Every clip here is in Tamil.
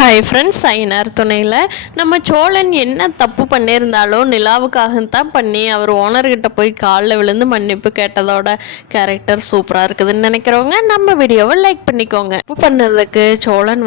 ஹாய் ஃப்ரெண்ட்ஸ், ஐயனார் துணையில் நம்ம சோழன் என்ன தப்பு பண்ணியிருந்தாலும் நிலாவுக்காக தான் பண்ணி அவர் ஓனர்கிட்ட போய் காலில் விழுந்து மன்னிப்பு கேட்டதோட கேரக்டர் சூப்பராக இருக்குதுன்னு நினைக்கிறவங்க நம்ம வீடியோவை லைக் பண்ணிக்கோங்க. தப்பு பண்ணதுக்கு சோழன்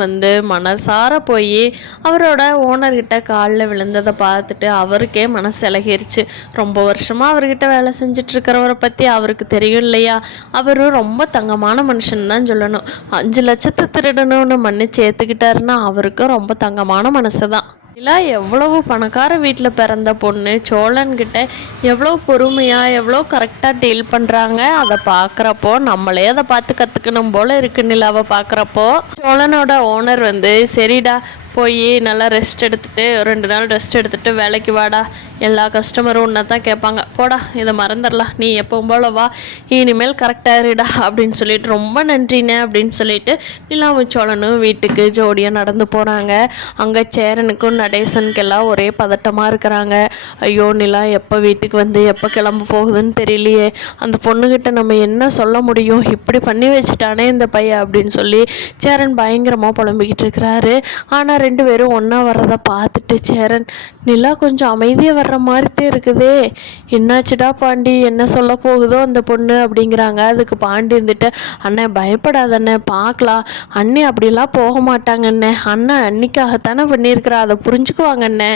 மனசார போய் அவரோட ஓனர்கிட்ட காலில் விழுந்ததை பார்த்துட்டு அவருக்கே மனசு இலகிருச்சு. ரொம்ப வருஷமாக அவர்கிட்ட வேலை செஞ்சிட்ருக்கிறவரை பற்றி அவருக்கு தெரியும் இல்லையா, அவர் ரொம்ப தங்கமான மனுஷன் தான் சொல்லணும். 5 லட்சத்தை திருடணும்னு மன்னிச்சு ஏற்றுக்கிட்டாருன்னா அவருக்கு ரொம்ப தங்கமான மனசு தான். நிலா எவ்வளவு பணக்கார வீட்டில் பிறந்த பொண்ணு, சோழன்கிட்ட எவ்வளோ பொறுமையாக எவ்வளோ கரெக்டாக டீல் பண்ணுறாங்க. அதை பார்க்குறப்போ நம்மளே அதை பார்த்து கற்றுக்கணும் போல் இருக்குது. நிலாவை பார்க்குறப்போ சோழனோட ஓனர் சரிடா போய் நல்லா ரெஸ்ட் எடுத்துகிட்டு 2 நாள் ரெஸ்ட் எடுத்துகிட்டு வேலைக்கு வாடா, எல்லா கஸ்டமரும் உன்னை தான் கேட்பாங்க, போடா இதை மறந்துடலாம், நீ எப்பவும் போல வா, இனிமேல் கரெக்டாக இருடா அப்படின்னு சொல்லிட்டு ரொம்ப நன்றிண்ணே அப்படின்னு சொல்லிட்டு நிலாவும் சோழனும் வீட்டுக்கு ஜோடியாக நடந்து போகிறாங்க. அங்கே சேரனுக்கும் நடேசனுக்கெல்லாம் ஒரே பதட்டமாக இருக்கிறாங்க. ஐயோ நிலா எப்போ வீட்டுக்கு எப்போ கிளம்ப போகுதுன்னு தெரியலையே, அந்த பொண்ணுக்கிட்ட நம்ம என்ன சொல்ல முடியும், இப்படி பண்ணி வச்சுட்டானே இந்த பையன் அப்படின்னு சொல்லி சேரன் பயங்கரமாக புலம்பிக்கிட்டு இருக்கிறாரு. ஆனால் 2 பேரும் ஒன்றா வர்றதை பார்த்துட்டு சேரன், நிலா கொஞ்சம் அமைதியாக வர்ற மாதிரித்தே இருக்குதே, என்னாச்சுடா பாண்டி, என்ன சொல்ல போகுதோ அந்த பொண்ணு அப்படிங்கிறாங்க. அதுக்கு பாண்டி அண்ணே பயப்படாத அண்ணே, பார்க்கலாம், அண்ணி அப்படிலாம் போக மாட்டாங்க அண்ணே, அண்ணன் அன்னிக்காகத்தானே பண்ணியிருக்கிறா, அதை புரிஞ்சுக்குவாங்க அண்ணே,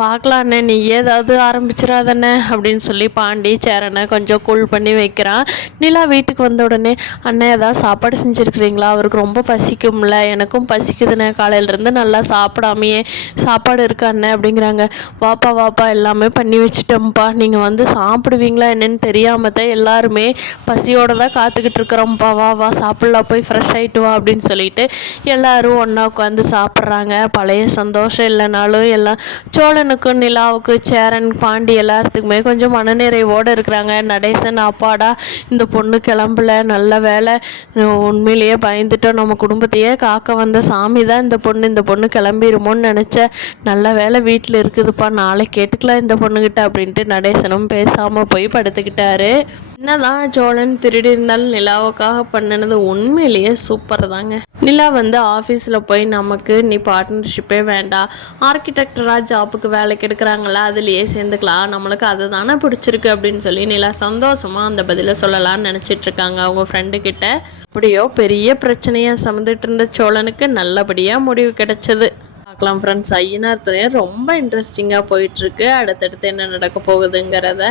பார்க்கலாம் அண்ணே, நீ ஏதாவது ஆரம்பிச்சிடாதண்ணே அப்படின்னு சொல்லி பாண்டி சேரனை கொஞ்சம் கூல் பண்ணி வைக்கிறான். நிலா வீட்டுக்கு வந்த உடனே, அண்ணே ஏதாவது சாப்பாடு செஞ்சுருக்கிறீங்களா, அவருக்கு ரொம்ப பசிக்கும்ல, எனக்கும் பசிக்குதுண்ணே, காலையிலேருந்து நல்லா சாப்பிடாமையே, சாப்பாடு இருக்கா அண்ணே அப்படிங்கிறாங்க. வாப்பா வாப்பா எல்லாமே பண்ணி வச்சுட்டோம்ப்பா, நீங்கள் சாப்பிடுவீங்களா என்னன்னு தெரியாமல் தான் எல்லாருமே பசியோடு தான் காத்துக்கிட்டு இருக்கிறோம்ப்பா, வா வா சாப்பிட்லாம், போய் ஃப்ரெஷ் ஆகிட்டு வா அப்படின்னு சொல்லிட்டு எல்லோரும் ஒன்றா உட்காந்து சாப்பிட்றாங்க. பழைய சந்தோஷம் இல்லைனாலும் எல்லாம் சோழனுக்கும் நிலாவுக்கு சேரன் பாண்டி எல்லாத்துக்குமே கொஞ்சம் மனநிறைவோடு இருக்கிறாங்க. நடேசன், அப்பாடா இந்த பொண்ணு கிளம்பல, நல்ல வேலை, உண்மையிலேயே பயந்துட்டோம், நம்ம குடும்பத்தையே காக்க வந்த சாமி தான் இந்த பொண்ணு கிளம்பிடுமோன்னு நினச்ச, நல்ல வேலை வீட்டில் இருக்குதுப்பா, நாளை கேட்டுக்கலாம் இந்த பொண்ணுக்கிட்ட அப்படின்ட்டு நடேசனும் பேசாமல் போய் படுத்துக்கிட்டாரு. என்னதான் சோழன் திருடி இருந்தாலும் நிலாவுக்காக பண்ணினது உண்மையிலேயே சூப்பர் தாங்க. நிலா ஆஃபீஸில் போய் நமக்கு நீ பார்ட்னர்ஷிப்பே வேண்டாம், ஆர்கிடெக்டராக ஜாப்புக்கு வேலைக்கு எடுக்கிறாங்களா அதுலேயே சேர்ந்துக்கலாம், நம்மளுக்கு அது தானே பிடிச்சிருக்கு அப்படின்னு சொல்லி நிலா சந்தோஷமாக அந்த பதிலை சொல்லலாம்னு நினச்சிட்ருக்காங்க அவங்க ஃப்ரெண்டுக்கிட்ட. அப்படியோ பெரிய பிரச்சனையாக சமந்துட்டு இருந்த சோழனுக்கு நல்லபடியாக முடிவு கிடைச்சது. பார்க்கலாம் ஃப்ரெண்ட்ஸ், ஐயனார் துணை ரொம்ப இன்ட்ரெஸ்டிங்காக போயிட்டுருக்கு. அடுத்தடுத்து என்ன நடக்க போகுதுங்கிறத